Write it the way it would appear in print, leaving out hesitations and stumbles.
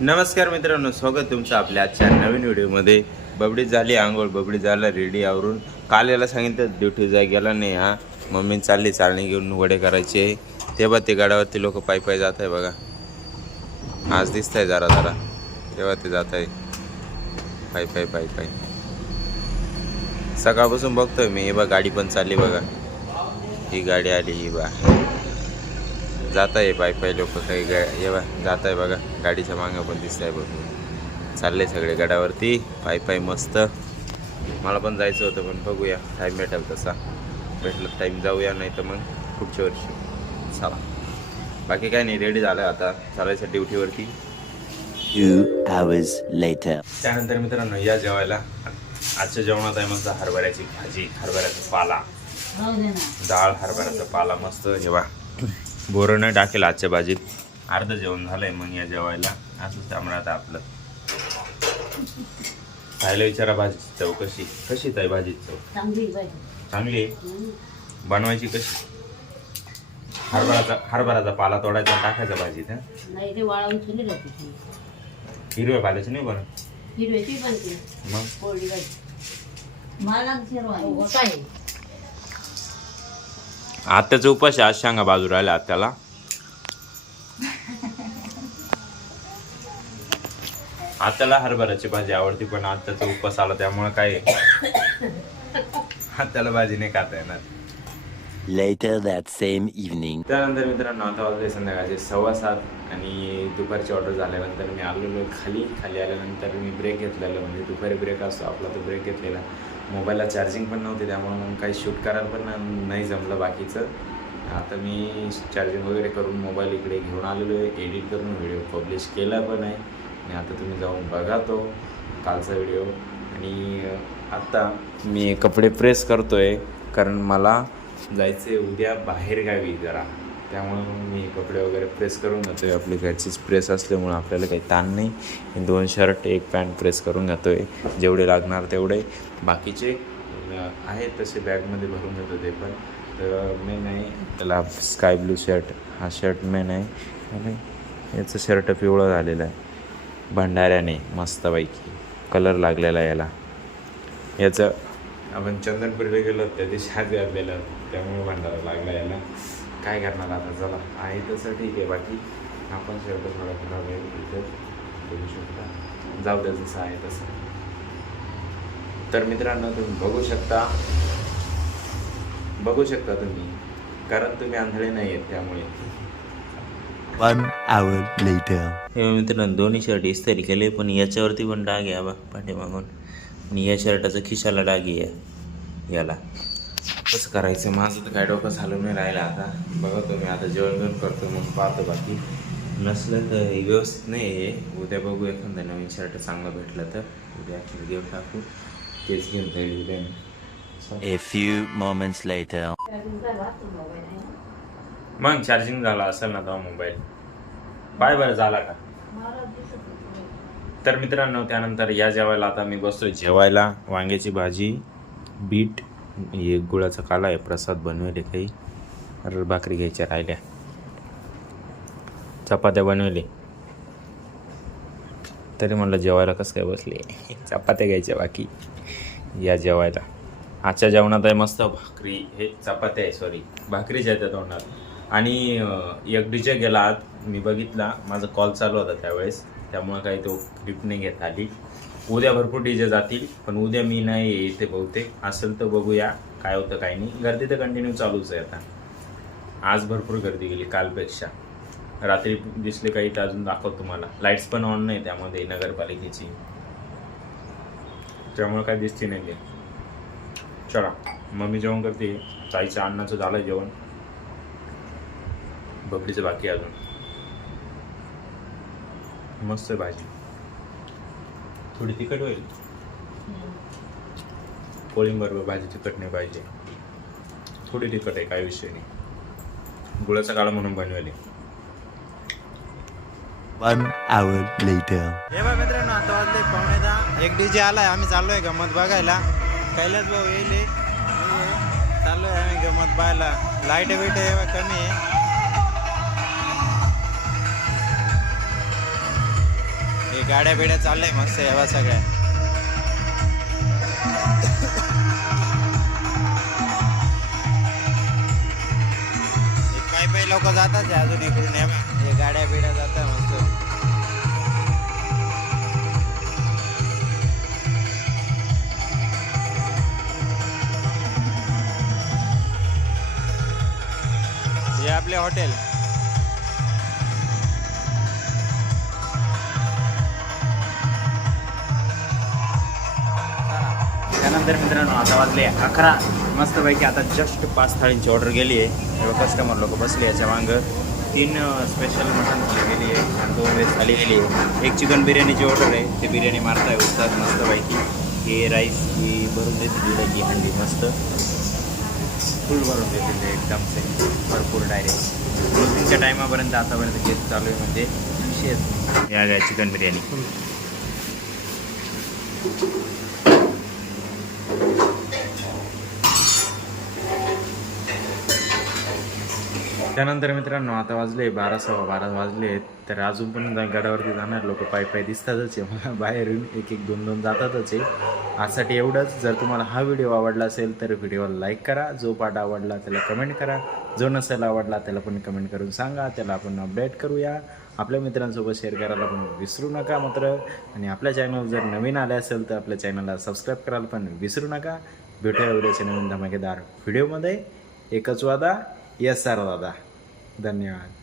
नमस्कार मित्रांनो, स्वागत तुमचं आपल्या आजच्या नवीन व्हिडिओमध्ये. बबडी झाली आंघोळ, बबडी झाला रेडी आवरून. काल याला सांगितलं ड्युटी जाय गेला नाही. हा मम्मी चालली चाळणी घेऊन वडे करायचे. तेव्हा ते गाड्यावरती लोक पायी पायी जात आहे बघा. आज दिसत आहे जरा जरा, तेव्हा ते जात आहे पायी पायी पायी पायी. सकाळपासून बघतोय मी. हे बघ गाडी पण चालली बघा, ही गाडी आली, ही बा जात आहे पायी पायी लोक. काही हे बा जात आहे बघा, गाडीच्या मागं पण दिसत आहे बघ. चालले सगळे गडावरती पायी पायी मस्त. मला पण जायचं होतं पण बघूया टाईम भेटेल तसा. भेटलं टाईम जाऊया, नाही तर मग पुढच्या वर्षी चला. बाकी काय नाही, रेडी झालं आता चालायचं ड्युटीवरती. 2 hours later. त्यानंतर मित्रांनो या जेवायला. आजच्या जेवणात आहे मस्त हरभऱ्याची भाजी, हरभऱ्याचा पाला, डाळ, हरभऱ्याचा पाला मस्त. जेव्हा बोरं नाही टाकेल आजच्या भाजीत. अर्ध जेवण झालंय मग या जेवायला. असंच त्यामुळे आता आपलं खायला विचारा भाजीची चव कशी कशी आहे भाजीची चव. चांगली आहे. बनवायची कशी? हरभराचा पाला तोडायचा टाकायचा भाजीत. नाही ते वाळवून ठेवली जाते. हिरव्या पाल्याची नाही बनत. हिरव्याची बनते मग पोळी भाजी. मला काय आत्याचा उपास आज सांगा बाजू राहिला आत्याला. आत्याला हरभऱ्याची भाजी आवडती पण आत्याचा उपास आला त्यामुळे काय आत्याला भाजी नाही खाता येणार. Later that same evening. त्यानंतर मित्रांनो आता वाजले संध्याकाळचे 7:15 आणि दुपारची ऑर्डर झाल्यानंतर मी आलेलो खाली आल्यानंतर मी ब्रेक घेतलेला. म्हणजे दुपारी ब्रेक असतो आपला, तो ब्रेक घेतलेला. मोबाईलला चार्जिंग पण नव्हती त्यामुळे मग काही शूट करायला पण नाही जमलं बाकीचं. आता मी चार्जिंग वगैरे करून मोबाईल इकडे घेऊन आलेलो आहे. एडिट करून व्हिडिओ पब्लिश केला पण आहे आणि आता तुम्ही जाऊन बघा तो कालचा व्हिडिओ. आणि आत्ता मी कपडे प्रेस करतो आहे कारण मला जायचं आहे उद्या बाहेरगावी जरा. त्यामुळं मी कपडे वगैरे प्रेस करून घेतो आहे. आपली घरचीच प्रेस असल्यामुळं आपल्याला काही ताण नाही. 2 शर्ट 1 पॅन्ट प्रेस करून घेतो आहे. जेवढे लागणार तेवढे, बाकीचे आहेत तसे बॅगमध्ये भरून घेतो ते पण. तर मेन आहे त्याला स्काय ब्लू शर्ट, हा शर्ट मेन आहे. आणि याचं शर्ट पिवळं झालेलं आहे भंडाऱ्याने मस्तपैकी कलर लागलेला आहे याला. याचं आपण चंदनपुरीला गेलो त्या दिवशी हात घातलेलं त्यामुळे भंडारा लागला याला. काय करणार आता, चला आहे तसं ठीक आहे. बाकी आपण शर्ट थोडा खराब आहे इथं बघू शकता. जाऊ द्या जसं आहे तसं. तर मित्रांनो तुम्ही बघू शकता तुम्ही, कारण तुम्ही आंधळे नाही आहेत त्यामुळे. 1 hour later. हे मित्रांनो दोन्ही शर्ट इस्त्री केले पण याच्यावरती पण डाग आहे बा पाठीमागून. आणि या शर्टाचा खिशाला डाग आहे याला. कसं करायचं माझं तर काय डोकं चालून नाही राहिलं. आता बघा तुम्ही, आता जेवण घेऊन करतो मग पाहतो. बाकी नसलं तर व्यवस्थित नाही आहे. उद्या बघू एखादा नवीन शर्ट चांगलं भेटलं तर उद्या घेऊन टाकू. तेच घेऊन जाईल उद्या. A few moments later. मग चार्जिंग झाला असेल ना तेव्हा मोबाईल. बाय बरं झाला का? तर मित्रांनो त्यानंतर या जेवायला आता मी बसतोय जेवायला. वांग्याची भाजी, बीट, हे गुळाचा काला आहे, प्रसाद बनवले. काही भाकरी घ्यायच्या राहिल्या, चपात्या बनवले. तरी म्हणलं जेवायला कसं काय बसले, चपात्या घ्यायच्या बाकी या जेवायला. आजच्या जेवणात आहे मस्त भाकरी, हे चपात्या आहे सॉरी भाकरीच आहेत तोंडात. आणि एक डीजे गेला आत, मी बघितला, माझा कॉल चालू होता त्यावेळेस त्यामुळं काही तो क्लिप नाही घेत आली. उद्या भरपूर डीजे जातील पण उद्या मी नाही येते बहुतेक. असेल तर बघूया काय होतं काय नाही. गर्दी तर कंटिन्यू चालूच आहे. आता आज भरपूर गर्दी गेली कालपेक्षा. रात्री दिसले काही तर अजून दाखवतो तुम्हाला. लाईट्स पण ऑन नाही त्यामध्ये नगरपालिकेची, त्यामुळे काय दिसते नाही ते. चला मम्मी जेवण करते. ताईचं अन्नाचं झालं जेवण, बबडीचं बाकी अजून. मस्त भाजी, थोडी तिखट होईल. पोळींबरोबर भाजी तिखट नाही पाहिजे, थोडी तिखट आहे काही विषय नाही. गुळाचा काळा म्हणून बनवले. 1 hour later. हे बघा मित्रांनो आता वाजले 9:15. एक डीजे आलाय, आम्ही चाललोय गंमत बघायला. कैलास भाऊ येईल, चालू आहे आम्ही गमत पाहायला. लाईट बीट कमी आहे. हे गाड्या बिड्या चाललंय मस्त यावा सगळ्या. काही लोक जातात अजून इकडून हे गाड्या बिड्या जातात मस्त. हे आपले हॉटेल. त्यानंतर मित्रांनो आता वाजले 11. मस्तपैकी आता जस्ट 5 थाळींची ऑर्डर गेली आहे. तेव्हा कस्टमर लोक बसले. याच्या मागं 3 स्पेशल मटन थाळी गेली आहे आणि 2 वेज थाळी गेली आहे. एक चिकन बिर्याणीची ऑर्डर आहे. ते बिर्याणी मारताय उस्ताद मस्तपैकी. हे राईस ही भरून देते दिलं की हंडी मस्त फुल भरून देते ते एकदम से भरपूर डायरेक्ट. क्लोजिंगच्या टायमापर्यंत आतापर्यंत केस चालू आहे म्हणजे विषयच. या काय चिकन बिर्याणी. त्यानंतर मित्रांनो आता वाजले 12 सव्वा 12 वाजले. तर अजून पण गडावरती जाणार लोक पायी दिसतातच आहे मला. बाहेरून एक 2 जातातच आहे. आजसाठी एवढंच. जर तुम्हाला हा व्हिडिओ आवडला असेल तर व्हिडिओला लाईक करा. जो पार्ट आवडला त्याला कमेंट करा. जो नसेल आवडला त्याला पण कमेंट करून सांगा. त्याला आपण अपडेट करूया. आपल्या मित्रांसोबत शेअर करायला पण विसरू नका मात्र. आणि आपल्या चॅनल जर नवीन आले असेल तर आपल्या चॅनलला सबस्क्राईब करायला पण विसरू नका. भेटूया व्हिडिओच्या नवीन धमाकेदार व्हिडिओमध्ये. एकच वादा. येस सर दादा. धन्यवाद.